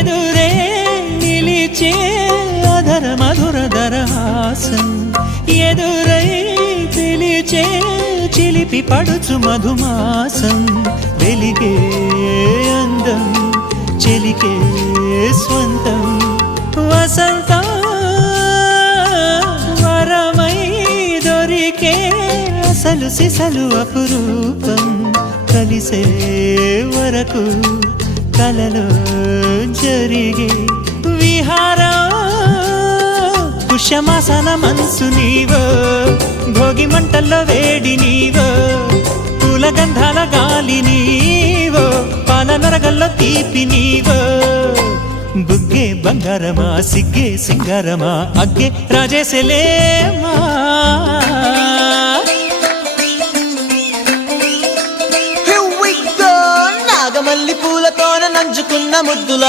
ఎదురే నిలిచే అధర మధుర దరహాసం ఎదురై పిలిచే చిలిపి పడుచు మధుమాసం వెలిగే అందం చెలికే స్వంతం వసంతం వరమై దొరికే అసలు సిసలు అపురూపం కలిసే వరకు కలలో జరిగే విహారం పుష్యమాసన మనసు నీవో భోగి మంటల్లో వేడి నీవో పూల గంధాల గాలి నీవో పాల నరగల్లో తీపి నీవో బుగ్గే బంగారమా సిగ్గే సింగారమా అగ్గే రాజేసలేమా నాగమల్లి పూలతోన నంచుకున్న ముద్దుల